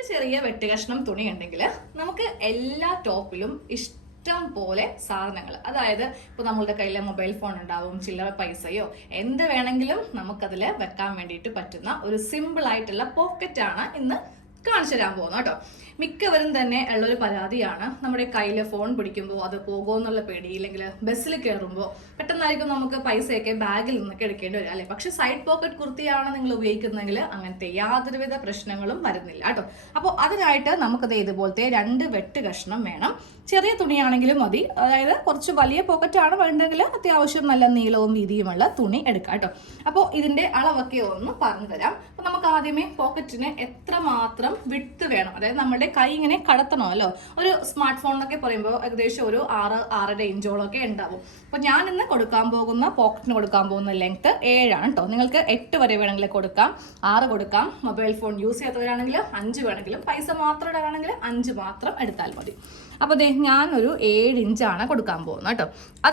ഒരു ചെറിയ വെട്ടുകഷ്ണം തുണി ഉണ്ടെങ്കിൽ നമുക്ക് എല്ലാ ടോപ്പിലും ഇഷ്ടം പോലെ സാധനങ്ങൾ, അതായത് ഇപ്പോൾ നമ്മളുടെ കയ്യിൽ മൊബൈൽ ഫോൺ ഉണ്ടാവും, ചില്ലറ പൈസയോ എന്ത് വേണമെങ്കിലും നമുക്കതിൽ വെക്കാൻ വേണ്ടിയിട്ട് പറ്റുന്ന ഒരു സിമ്പിൾ ആയിട്ടുള്ള പോക്കറ്റാണ് ഇന്ന് കാണിച്ചു തരാൻ പോകുന്നു കേട്ടോ. മിക്കവരും തന്നെ ഉള്ളൊരു പരാതിയാണ് നമ്മുടെ കയ്യിൽ ഫോൺ പിടിക്കുമ്പോൾ അത് പോകുമോ എന്നുള്ള പേടി, ഇല്ലെങ്കിൽ ബസ്സിൽ കയറുമ്പോൾ പെട്ടെന്നായിരിക്കും നമുക്ക് പൈസയൊക്കെ ബാഗിൽ നിന്നൊക്കെ എടുക്കേണ്ടി വരിക അല്ലേ. പക്ഷെ സൈഡ് പോക്കറ്റ് കുർത്തിയാണ് നിങ്ങൾ ഉപയോഗിക്കുന്നതെങ്കിൽ അങ്ങനത്തെ യാതൊരുവിധ പ്രശ്നങ്ങളും വരുന്നില്ല കേട്ടോ. അപ്പോൾ അതിനായിട്ട് നമുക്കത് ഇതുപോലത്തെ 2 വെട്ട് കഷ്ണം വേണം. ചെറിയ തുണിയാണെങ്കിലും മതി, അതായത് കുറച്ച് വലിയ പോക്കറ്റാണ് വേണ്ടെങ്കിൽ അത്യാവശ്യം നല്ല നീളവും വീതിയുമുള്ള തുണി എടുക്കാം കേട്ടോ. അപ്പോൾ ഇതിന്റെ അളവൊക്കെ ഒന്ന് പറഞ്ഞു തരാം. അപ്പോൾ നമുക്ക് ആദ്യമേ പോക്കറ്റിന് എത്രമാത്രം വിഡ്ത്ത് വേണം, അതായത് നമ്മുടെ കൈ ഇങ്ങനെ കടത്തണമല്ലോ. ഒരു സ്മാർട്ട് ഫോണിനൊക്കെ പറയുമ്പോൾ ഏകദേശം ഒരു 6-6.5 ഇഞ്ചോളൊക്കെ ഉണ്ടാവും. അപ്പോൾ ഞാൻ ഇന്ന് കൊടുക്കാൻ പോകുന്ന പോക്കറ്റിന് കൊടുക്കാൻ പോകുന്ന ലെങ്ത് 7 ആണ് കേട്ടോ. നിങ്ങൾക്ക് 8 വരെ വേണമെങ്കിൽ കൊടുക്കാം, 6 കൊടുക്കാം. മൊബൈൽ ഫോൺ യൂസ് ചെയ്യാത്തവരാണെങ്കിൽ 5 വേണമെങ്കിലും, പൈസ മാത്രം ഇടാണെങ്കിൽ 5 മാത്രം എടുത്താൽ മതി. അപ്പോൾ അതെ ഞാനൊരു 7 ഇഞ്ചാണ് കൊടുക്കാൻ പോകുന്നത് കേട്ടോ.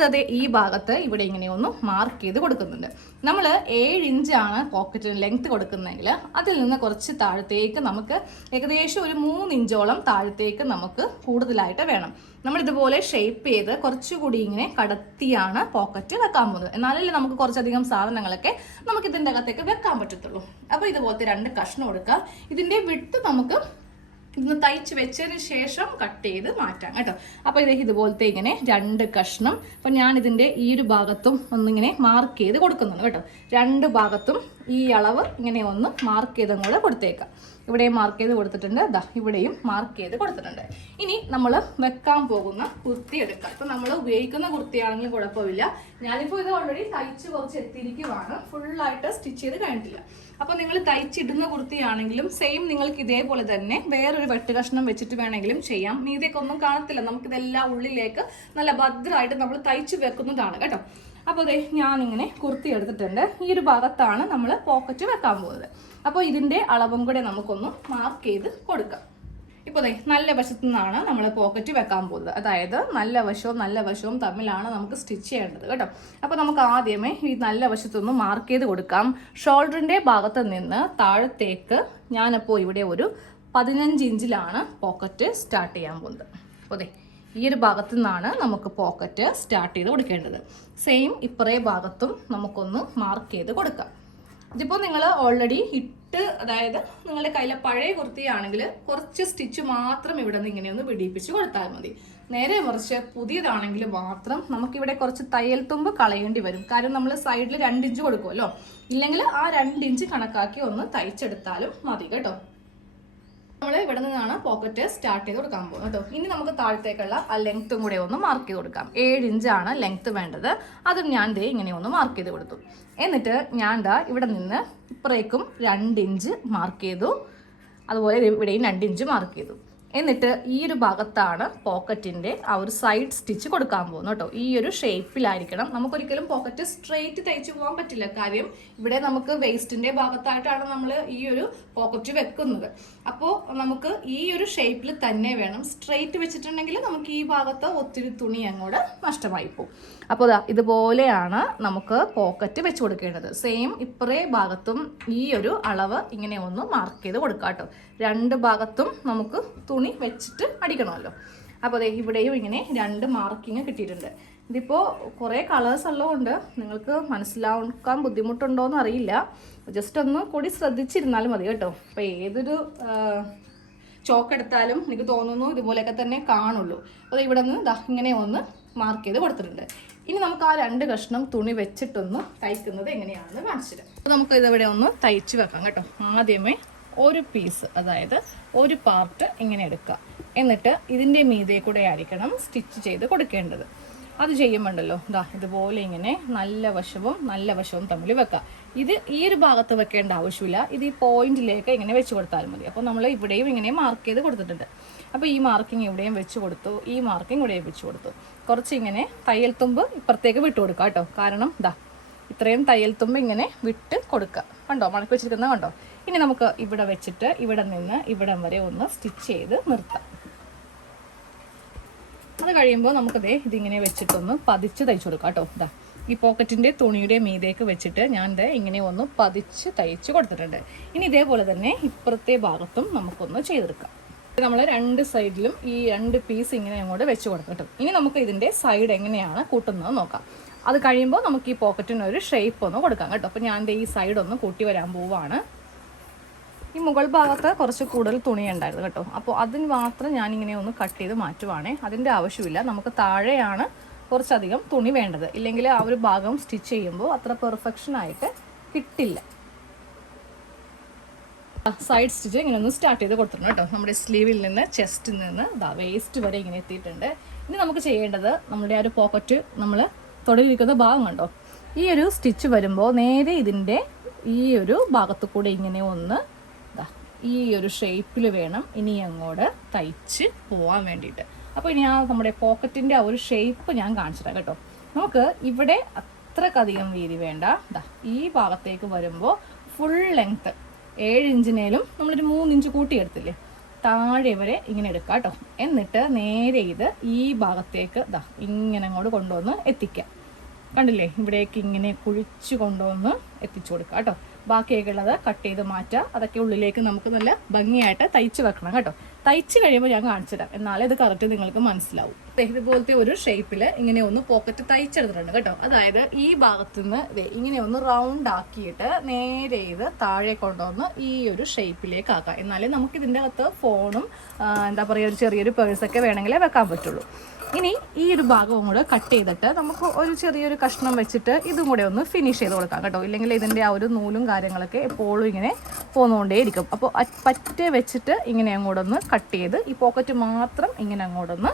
അതേ ഈ ഭാഗത്ത് ഇവിടെ ഇങ്ങനെ ഒന്ന് മാർക്ക് ചെയ്ത് കൊടുക്കുന്നുണ്ട്. നമ്മൾ 7 ഇഞ്ചാണ് പോക്കറ്റിന് ലെങ്ത് കൊടുക്കുന്നതെങ്കിൽ അതിൽ നിന്ന് കുറച്ച് താഴത്തേക്ക് നമുക്ക് ഏകദേശം ഒരു 3 ഇഞ്ചോളം താഴത്തേക്ക് നമുക്ക് കൂടുതലായിട്ട് വേണം. നമ്മൾ ഇതുപോലെ ഷേപ്പ് ചെയ്ത് കുറച്ചുകൂടി ഇങ്ങനെ കടത്തിയാണ് പോക്കറ്റ് വെക്കാൻ പോകുന്നത്. എന്നാലല്ലേ നമുക്ക് കുറച്ചധികം സാധനങ്ങളൊക്കെ നമുക്ക് ഇതിൻ്റെ അകത്തേക്ക് വെക്കാൻ പറ്റത്തുള്ളൂ. അപ്പോൾ ഇതുപോലത്തെ 2 കഷ്ണം കൊടുക്കുക. ഇതിൻ്റെ വിട്ട് നമുക്ക് ഇന്ന് തയ്ച്ച് വെച്ചതിന് ശേഷം കട്ട് ചെയ്ത് മാറ്റാം കേട്ടോ. അപ്പോൾ ഇതുപോലത്തെ ഇങ്ങനെ 2 കഷ്ണം. അപ്പം ഞാൻ ഇതിൻ്റെ ഈ ഒരു ഭാഗത്തും ഒന്നിങ്ങനെ മാർക്ക് ചെയ്ത് കൊടുക്കുന്നുണ്ട് കേട്ടോ. 2 ഭാഗത്തും ഈ അളവ് ഇങ്ങനെ ഒന്ന് മാർക്ക് ചെയ്തും കൂടെ കൊടുത്തേക്കാം. ഇവിടെയും മാർക്ക് ചെയ്ത് കൊടുത്തിട്ടുണ്ട്, ദാ ഇവിടെയും മാർക്ക് ചെയ്ത് കൊടുത്തിട്ടുണ്ട്. ഇനി നമ്മൾ വെക്കാൻ പോകുന്ന കുർത്തി എടുക്കാം. ഇപ്പം നമ്മൾ ഉപയോഗിക്കുന്ന കുർത്തിയാണെങ്കിലും കുഴപ്പമില്ല. ഞാനിപ്പോൾ ഇത് ഓൾറെഡി തയ്ച്ച് കുറച്ച് എത്തിയിരിക്കുവാണ്, ഫുള്ളായിട്ട് സ്റ്റിച്ച് ചെയ്ത് കഴിഞ്ഞിട്ടില്ല. അപ്പോൾ നിങ്ങൾ തയ്ച്ചിടുന്ന കുർത്തിയാണെങ്കിലും സെയിം നിങ്ങൾക്ക് ഇതേപോലെ തന്നെ വേറൊരു വെട്ട് കഷ്ണം വെച്ചിട്ട് വേണമെങ്കിലും ചെയ്യാം. മീതയൊക്കെ ഒന്നും കാണത്തില്ല, നമുക്കിതെല്ലാം ഉള്ളിലേക്ക് നല്ല ഭദ്രമായിട്ട് നമ്മൾ തയ്ച്ച് വെക്കുന്നതാണ് കേട്ടോ. അപ്പോൾ അതെ ഞാനിങ്ങനെ കുർത്തി എടുത്തിട്ടുണ്ട്. ഈ ഒരു ഭാഗത്താണ് നമ്മൾ പോക്കറ്റ് വെക്കാൻ പോകുന്നത്. അപ്പോൾ ഇതിൻ്റെ അളവും കൂടെ നമുക്കൊന്ന് മാർക്ക് ചെയ്ത് കൊടുക്കാം. ഇപ്പോൾ അതെ നല്ല വശത്തു നിന്നാണ് നമ്മൾ പോക്കറ്റ് വെക്കാൻ പോകുന്നത്, അതായത് നല്ല വശവും തമ്മിലാണ് നമുക്ക് സ്റ്റിച്ച് ചെയ്യേണ്ടത് കേട്ടോ. അപ്പോൾ നമുക്ക് ആദ്യമേ ഈ നല്ല വശത്തൊന്ന് മാർക്ക് ചെയ്ത് കൊടുക്കാം. ഷോൾഡറിൻ്റെ ഭാഗത്ത് നിന്ന് താഴത്തേക്ക് ഞാനപ്പോൾ ഇവിടെ ഒരു 15 ഇഞ്ചിലാണ് പോക്കറ്റ് സ്റ്റാർട്ട് ചെയ്യാൻ പോകുന്നത്. അപ്പോൾ അതെ ഈ ഒരു ഭാഗത്തു നിന്നാണ് നമുക്ക് പോക്കറ്റ് സ്റ്റാർട്ട് ചെയ്ത് കൊടുക്കേണ്ടത്. സെയിം ഇപ്പറേ ഭാഗത്തും നമുക്കൊന്ന് മാർക്ക് ചെയ്ത് കൊടുക്കാം. ഇതിപ്പോൾ നിങ്ങൾ ഓൾറെഡി ഇട്ട്, അതായത് നിങ്ങളുടെ കയ്യിലെ പഴയ കുർത്തിയാണെങ്കിൽ കുറച്ച് സ്റ്റിച്ച് മാത്രം ഇവിടെ നിന്ന് ഇങ്ങനെയൊന്ന് പിടിപ്പിച്ച് കൊടുത്താൽ മതി. നേരെ മറിച്ച് പുതിയതാണെങ്കിൽ മാത്രം നമുക്കിവിടെ കുറച്ച് തയ്യൽ തുമ്പ് കളയേണ്ടി വരും. കാരണം നമ്മൾ സൈഡിൽ 2 ഇഞ്ച് കൊടുക്കുമല്ലോ, ഇല്ലെങ്കിൽ ആ 2 ഇഞ്ച് കണക്കാക്കി ഒന്ന് തയ്ച്ചെടുത്താലും മതി കേട്ടോ. നമ്മൾ ഇവിടെ നിന്നാണ് പോക്കറ്റ് സ്റ്റാർട്ട് ചെയ്ത് കൊടുക്കാൻ പോകുന്നത് കേട്ടോ. ഇനി നമുക്ക് താഴത്തേക്കുള്ള ആ ലെങ്ത്തും കൂടെ ഒന്ന് മാർക്ക് ചെയ്ത് കൊടുക്കാം. 7 ഇഞ്ചാണ് ലെങ്ത്ത് വേണ്ടത്. അതും ഞാൻ ദേ ഇങ്ങനെ ഒന്ന് മാർക്ക് ചെയ്ത് കൊടുത്തു. എന്നിട്ട് ഞാൻ ഇവിടെ നിന്ന് ഇപ്പറേക്കും 2 ഇഞ്ച് മാർക്ക് ചെയ്തു, അതുപോലെ ഇവിടെയും 2 ഇഞ്ച് മാർക്ക് ചെയ്തു. എന്നിട്ട് ഈ ഒരു ഭാഗത്താണ് പോക്കറ്റിൻ്റെ ആ ഒരു സൈഡ് സ്റ്റിച്ച് കൊടുക്കാൻ പോകുന്നത് കേട്ടോ. ഈ ഒരു ഷേപ്പിലായിരിക്കണം. നമുക്കൊരിക്കലും പോക്കറ്റ് സ്ട്രെയിറ്റ് തയ്ച്ചു പോകാൻ പറ്റില്ല, കാര്യം ഇവിടെ നമുക്ക് വേസ്റ്റിൻ്റെ ഭാഗത്തായിട്ടാണ് നമ്മൾ ഈ ഒരു പോക്കറ്റ് വെക്കുന്നത്. അപ്പോൾ നമുക്ക് ഈ ഒരു ഷേപ്പിൽ തന്നെ വേണം. സ്ട്രെയിറ്റ് വെച്ചിട്ടുണ്ടെങ്കിൽ നമുക്ക് ഈ ഭാഗത്ത് ഒത്തിരി തുണി അങ്ങോട്ട് നഷ്ടമായി പോകും. അപ്പോൾ ഇതുപോലെയാണ് നമുക്ക് പോക്കറ്റ് വെച്ച് കൊടുക്കേണ്ടത്. സെയിം ഇപ്പറേ ഭാഗത്തും ഈ ഒരു അളവ് ഇങ്ങനെ ഒന്ന് മാർക്ക് ചെയ്ത് കൊടുക്കാം കേട്ടോ. 2 ഭാഗത്തും നമുക്ക് തുണി വെച്ചിട്ട് അടിക്കണമല്ലോ. അപ്പോൾ അതെ ഇവിടെയും ഇങ്ങനെ 2 മാർക്കിങ് കിട്ടിയിട്ടുണ്ട്. ഇതിപ്പോൾ കുറേ കളേഴ്സ് ഉള്ളതുകൊണ്ട് നിങ്ങൾക്ക് മനസ്സിലാക്കാൻ ബുദ്ധിമുട്ടുണ്ടോയെന്ന് അറിയില്ല. ജസ്റ്റ് ഒന്ന് കൂടി ശ്രദ്ധിച്ചിരുന്നാലും മതി കേട്ടോ. അപ്പോൾ ഏതൊരു ചോക്ക് എടുത്താലും എനിക്ക് തോന്നുന്നു ഇതുപോലെയൊക്കെ തന്നെ കാണുള്ളൂ. അപ്പോൾ ഇവിടെ നിന്ന് ഇങ്ങനെ ഒന്ന് മാർക്ക് ചെയ്ത് കൊടുത്തിട്ടുണ്ട്. ഇനി നമുക്ക് ആ 2 കഷ്ണം തുണി വെച്ചിട്ടൊന്ന് തയ്ക്കുന്നത് എങ്ങനെയാണെന്ന് കാണിച്ചു തരാം. അപ്പോൾ നമുക്ക് ഇതിവിടെ ഒന്ന് തയ്ച്ച് വെക്കാം കേട്ടോ. ആദ്യമേ ഒരു പീസ്, അതായത് ഒരു പാർട്ട് ഇങ്ങനെ എടുക്കുക. എന്നിട്ട് ഇതിൻ്റെ മീതെ കൂടെ ആയിരിക്കണം സ്റ്റിച്ച് ചെയ്ത് കൊടുക്കേണ്ടത്. അത് ചെയ്യുമ്പോണ്ടല്ലോ ഇതുപോലെ ഇങ്ങനെ നല്ല വശവും തമ്മിൽ വെക്കുക. ഇത് ഈ ഒരു ഭാഗത്ത് വെക്കേണ്ട ആവശ്യമില്ല, ഇത് ഈ പോയിന്റിലേക്ക് ഇങ്ങനെ വെച്ച് കൊടുത്താൽ മതി. അപ്പോൾ നമ്മൾ ഇവിടെയും ഇങ്ങനെ മാർക്ക് ചെയ്ത് കൊടുത്തിട്ടുണ്ട്. അപ്പോൾ ഈ മാർക്കിങ് ഇവിടെയും വെച്ച് കൊടുത്തു, ഈ മാർക്കിങ് ഇവിടെയും വെച്ച് കൊടുത്തു. കുറച്ച് ഇങ്ങനെ തയ്യൽ തുമ്പ് ഇപ്പുറത്തേക്ക് വിട്ട് കൊടുക്കുക കേട്ടോ. കാരണം ഇത്രയും തയ്യൽ തുമ്പ് ഇങ്ങനെ വിട്ട് കൊടുക്കുക. കണ്ടോ മടക്കി വെച്ചിരിക്കുന്നത് കണ്ടോ. ഇനി നമുക്ക് ഇവിടെ വെച്ചിട്ട് ഇവിടെ നിന്ന് ഇവിടം വരെ ഒന്ന് സ്റ്റിച്ച് ചെയ്ത് നിർത്താം. അത് കഴിയുമ്പോൾ നമുക്കതേ ഇതിങ്ങനെ വെച്ചിട്ടൊന്ന് പതിച്ച് തയ്ച്ചു കൊടുക്കാം കേട്ടോ. ഈ പോക്കറ്റിൻ്റെ തുണിയുടെ മീതേക്ക് വെച്ചിട്ട് ഞാൻ ഇത് ഇങ്ങനെ ഒന്ന് പതിച്ച് തയ്ച്ച് കൊടുത്തിട്ടുണ്ട്. ഇനി ഇതേപോലെ തന്നെ ഇപ്പുറത്തെ ഭാഗത്തും നമുക്കൊന്ന് ചെയ്തെടുക്കാം. നമ്മൾ രണ്ട് സൈഡിലും ഈ 2 പീസ് ഇങ്ങനെ അങ്ങോട്ട് വെച്ച് കൊടുത്തിട്ടും ഇനി നമുക്ക് ഇതിൻ്റെ സൈഡ് എങ്ങനെയാണ് കൂട്ടുന്നത് നോക്കാം. അത് കഴിയുമ്പോൾ നമുക്ക് ഈ പോക്കറ്റിനൊരു ഷേപ്പ് ഒന്ന് കൊടുക്കാം കേട്ടോ. അപ്പോൾ ഞാൻ ഈ സൈഡ് ഒന്ന് കൂട്ടി വരാൻ പോവാണ്. ഈ മുകൾ ഭാഗത്ത് കുറച്ച് കൂടുതൽ തുണി ഉണ്ടായിരുന്നു കേട്ടോ. അപ്പോൾ അതിന് മാത്രം ഞാനിങ്ങനെ ഒന്ന് കട്ട് ചെയ്ത് മാറ്റുവാണേ. അതിൻ്റെ ആവശ്യമില്ല, നമുക്ക് താഴെയാണ് കുറച്ചധികം തുണി വേണ്ടത്. ഇല്ലെങ്കിൽ ആ ഒരു ഭാഗം സ്റ്റിച്ച് ചെയ്യുമ്പോൾ അത്ര പെർഫെക്ഷനായിട്ട് കിട്ടില്ല. സൈഡ് സ്റ്റിച്ച് ഇങ്ങനെ ഒന്ന് സ്റ്റാർട്ട് ചെയ്ത് കൊടുത്തിട്ടുണ്ട് കേട്ടോ. നമ്മുടെ സ്ലീവിൽ നിന്ന് ചെസ്റ്റിൽ നിന്ന് വേസ്റ്റ് വരെ ഇങ്ങനെ എത്തിയിട്ടുണ്ട്. ഇനി നമുക്ക് ചെയ്യേണ്ടത് നമ്മുടെ ആ ഒരു പോക്കറ്റ് നമ്മൾ തൊടയിലിരിക്കുന്ന ഭാഗം കണ്ടോ, ഈ ഒരു സ്റ്റിച്ച് വരുമ്പോൾ നേരെ ഇതിൻ്റെ ഈ ഒരു ഭാഗത്ത് കൂടെ ഇങ്ങനെ ഒന്ന് ഈ ഒരു ഷേപ്പിൽ വേണം ഇനി അങ്ങോട്ട് തയ്ച്ച് പോകാൻ വേണ്ടിയിട്ട്. അപ്പോൾ ഇനി ആ നമ്മുടെ പോക്കറ്റിൻ്റെ ആ ഒരു ഷേപ്പ് ഞാൻ കാണിച്ചിട്ടാണ് കേട്ടോ. നമുക്ക് ഇവിടെ അത്രക്കധികം വീതി വേണ്ട. ഈ ഭാഗത്തേക്ക് വരുമ്പോൾ ഫുൾ ലെങ്ത്ത് 7 ഇഞ്ചിനേലും നമ്മളൊരു 3 ഇഞ്ച് കൂട്ടിയെടുത്തില്ലേ, താഴെ വരെ ഇങ്ങനെ എടുക്കാം കേട്ടോ. എന്നിട്ട് നേരെ ഇത് ഈ ഭാഗത്തേക്ക് ഇങ്ങനെ അങ്ങോട്ട് കൊണ്ടുവന്ന് എത്തിക്കാം. കണ്ടില്ലേ, ഇവിടേക്ക് ഇങ്ങനെ കുഴിച്ച് കൊണ്ടുവന്ന് എത്തിച്ചു കൊടുക്കാം കേട്ടോ. ബാക്കിയൊക്കെ ഉള്ളത് കട്ട് ചെയ്ത് മാറ്റുക. അതൊക്കെ ഉള്ളിലേക്ക് നമുക്ക് നല്ല ഭംഗിയായിട്ട് തയ്ച്ച് വെക്കണം കേട്ടോ. തയ്ച്ച് കഴിയുമ്പോൾ ഞാൻ കാണിച്ചു തരാം, എന്നാലേ ഇത് കറക്റ്റ് നിങ്ങൾക്ക് മനസ്സിലാവും. ഇതുപോലത്തെ ഒരു ഷേപ്പിൽ ഇങ്ങനെ ഒന്ന് പോക്കറ്റ് തയ്ച്ചെടുത്തിട്ടുണ്ട് കേട്ടോ. അതായത് ഈ ഭാഗത്തു നിന്ന് ഇങ്ങനെ ഒന്ന് റൗണ്ട് ആക്കിയിട്ട് നേരെ ഇത് താഴെ കൊണ്ടുവന്ന് ഈ ഒരു ഷേപ്പിലേക്ക് ആക്കാം. എന്നാലേ നമുക്ക് ഇതിൻ്റെ അകത്ത് ഫോണും എന്താ പറയുക ഒരു ചെറിയൊരു പേഴ്സൊക്കെ വേണമെങ്കിലേ വെക്കാൻ പറ്റുള്ളൂ. ഇനി ഈ ഒരു ഭാഗവും കൂടെ കട്ട് ചെയ്തിട്ട് നമുക്ക് ഒരു ചെറിയൊരു കഷ്ണം വെച്ചിട്ട് ഇതും കൂടെ ഒന്ന് ഫിനിഷ് ചെയ്ത് കൊടുക്കാം കേട്ടോ. ഇല്ലെങ്കിൽ ഇതിൻ്റെ ആ ഒരു നൂലും കാര്യങ്ങളൊക്കെ എപ്പോഴും ഇങ്ങനെ പോന്നുകൊണ്ടേയിരിക്കും. അപ്പോൾ പറ്റേ വെച്ചിട്ട് ഇങ്ങനെ അങ്ങോട്ടൊന്ന് കട്ട് ചെയ്ത് ഈ പോക്കറ്റ് മാത്രം ഇങ്ങനെ അങ്ങോട്ടൊന്ന്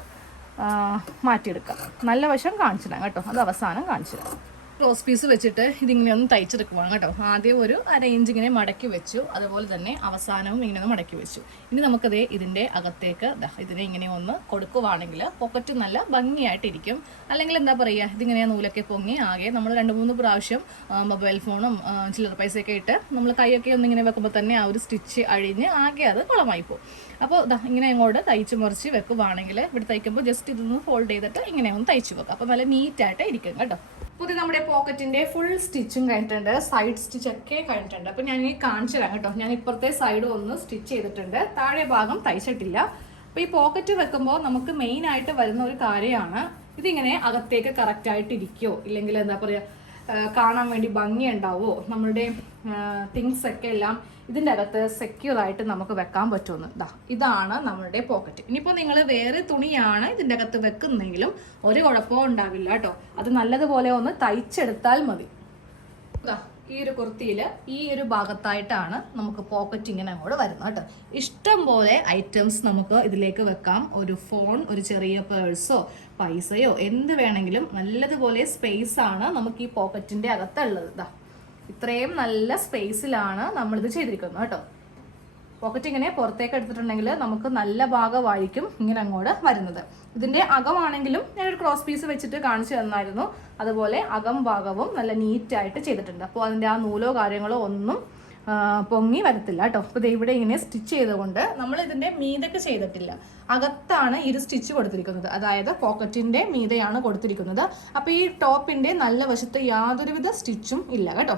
മാറ്റിയെടുക്കാം. നല്ല വശം കാണിച്ചു തരാം കേട്ടോ, അത് അവസാനം കാണിച്ചു തരാം. ക്രോസ് പീസ് വെച്ചിട്ട് ഇതിങ്ങനെ ഒന്ന് തയ്ച്ചെടുക്കുവാണ് കേട്ടോ. ആദ്യം ഒരു 1/2 ഇഞ്ച് ഇങ്ങനെ മടക്കി വെച്ചു, അതുപോലെ തന്നെ അവസാനവും ഇങ്ങനെ ഒന്ന് മടക്കി വെച്ചു. ഇനി നമുക്കത് ഇതിൻ്റെ അകത്തേക്ക് ഇതിനെ ഇങ്ങനെ ഒന്ന് കൊടുക്കുവാണെങ്കിൽ പോക്കറ്റ് നല്ല ഭംഗിയായിട്ടിരിക്കും. അല്ലെങ്കിൽ എന്താ പറയുക, ഇതിങ്ങനെ നൂലൊക്കെ പൊങ്ങി ആകെ നമ്മൾ 2-3 പ്രാവശ്യം മൊബൈൽ ഫോണും ചില്ലറ പൈസയൊക്കെ ഇട്ട് നമ്മൾ കൈയൊക്കെ ഒന്നിങ്ങനെ വെക്കുമ്പോൾ തന്നെ ആ ഒരു സ്റ്റിച്ച് അഴിഞ്ഞ് ആകെ അത് കുളമായി പോകും. അപ്പോൾ ഇങ്ങനെ അങ്ങോട്ട് തയ്ച്ച് മുറിച്ച് വെക്കുവാണെങ്കിൽ ഇവിടെ തയ്ക്കുമ്പോൾ ജസ്റ്റ് ഇതൊന്ന് ഫോൾഡ് ചെയ്തിട്ട് ഇങ്ങനെ ഒന്ന് തയ്ച്ച് വെക്കാം. അപ്പോൾ നല്ല നീറ്റായിട്ട് ഇരിക്കും കേട്ടോ. പുതിയ നമ്മുടെ പോക്കറ്റിൻ്റെ ഫുൾ സ്റ്റിച്ചും കഴിഞ്ഞിട്ടുണ്ട്, സൈഡ് സ്റ്റിച്ച് ഒക്കെ കഴിഞ്ഞിട്ടുണ്ട്. അപ്പോൾ ഞാൻ ഈ കാണിച്ചു തരാം കേട്ടോ. ഞാൻ ഇപ്പുറത്തെ സൈഡ് ഒന്ന് സ്റ്റിച്ച് ചെയ്തിട്ടുണ്ട്, താഴെ ഭാഗം തയ്ച്ചിട്ടില്ല. അപ്പോൾ ഈ പോക്കറ്റ് വെക്കുമ്പോൾ നമുക്ക് മെയിനായിട്ട് വരുന്ന ഒരു കാര്യമാണ് ഇതിങ്ങനെ അകത്തേക്ക് കറക്റ്റായിട്ട് ഇരിക്കുമോ, ഇല്ലെങ്കിൽ എന്താ പറയുക കാണാൻ വേണ്ടി ഭംഗി ഉണ്ടാവുമോ, നമ്മളുടെ തിങ്സ് ഒക്കെ എല്ലാം ഇതിൻ്റെ അകത്ത് സെക്യൂർ ആയിട്ട് നമുക്ക് വെക്കാൻ പറ്റുമെന്ന്. ഇതാണ് നമ്മളുടെ പോക്കറ്റ്. ഇനിയിപ്പോൾ നിങ്ങൾ വേറെ തുണിയാണ് ഇതിൻ്റെ അകത്ത് വെക്കുന്നെങ്കിലും ഒരു കുഴപ്പവും ഉണ്ടാവില്ല കേട്ടോ. അത് നല്ലതുപോലെ ഒന്ന് തയ്ച്ചെടുത്താൽ മതി. ഈ ഒരു കുർത്തിയിൽ ഈ ഒരു ഭാഗത്തായിട്ടാണ് നമുക്ക് പോക്കറ്റ് ഇങ്ങനെ അങ്ങോട്ട് വരുന്നത് കേട്ടോ. ഇഷ്ടം പോലെ ഐറ്റംസ് നമുക്ക് ഇതിലേക്ക് വെക്കാം. ഒരു ഫോൺ, ഒരു ചെറിയ പേഴ്സോ പൈസയോ എന്ത് വേണമെങ്കിലും നല്ലതുപോലെ സ്പേസ് ആണ് നമുക്ക് ഈ പോക്കറ്റിൻ്റെ അകത്തുള്ളത്. ഇത്രയും നല്ല സ്പേസിലാണ് നമ്മളിത് ചെയ്തിരിക്കുന്നത് കേട്ടോ. പോക്കറ്റ് ഇങ്ങനെ പുറത്തേക്ക് എടുത്തിട്ടുണ്ടെങ്കിൽ നമുക്ക് നല്ല ഭാഗമായിരിക്കും ഇങ്ങനെ അങ്ങോട്ട് വരുന്നത്. ഇതിൻ്റെ അകമാണെങ്കിലും ഞാനൊരു ക്രോസ് പീസ് വെച്ചിട്ട് കാണിച്ചു തന്നായിരുന്നു. അതുപോലെ അകം ഭാഗവും നല്ല നീറ്റായിട്ട് ചെയ്തിട്ടുണ്ട്. അപ്പോൾ അതിൻ്റെ ആ നൂലോ കാര്യങ്ങളോ ഒന്നും പൊങ്ങി വരത്തില്ല കേട്ടോ. അപ്പോൾ ഇവിടെ ഇങ്ങനെ സ്റ്റിച്ച് ചെയ്തുകൊണ്ട് നമ്മൾ ഇതിൻ്റെ മീതൊക്കെ ചെയ്തിട്ടില്ല, അകത്താണ് ഈ ഒരു സ്റ്റിച്ച് കൊടുത്തിരിക്കുന്നത്. അതായത് പോക്കറ്റിൻ്റെ മീതയാണ് കൊടുത്തിരിക്കുന്നത്. അപ്പോൾ ഈ ടോപ്പിൻ്റെ നല്ല വശത്ത് യാതൊരുവിധ സ്റ്റിച്ചും ഇല്ല കേട്ടോ.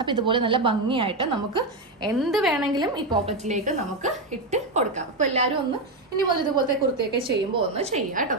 അപ്പോൾ ഇതുപോലെ നല്ല ഭംഗിയായിട്ട് നമുക്ക് എന്ത് വേണമെങ്കിലും ഈ പോക്കറ്റിലേക്ക് നമുക്ക് ഇട്ട് കൊടുക്കാം. അപ്പോൾ എല്ലാവരും ഒന്ന് ഇനി മുതൽ ഇതുപോലത്തെ കുർത്തിയൊക്കെ ചെയ്യുമ്പോൾ ഒന്ന് ചെയ്യാം കേട്ടോ.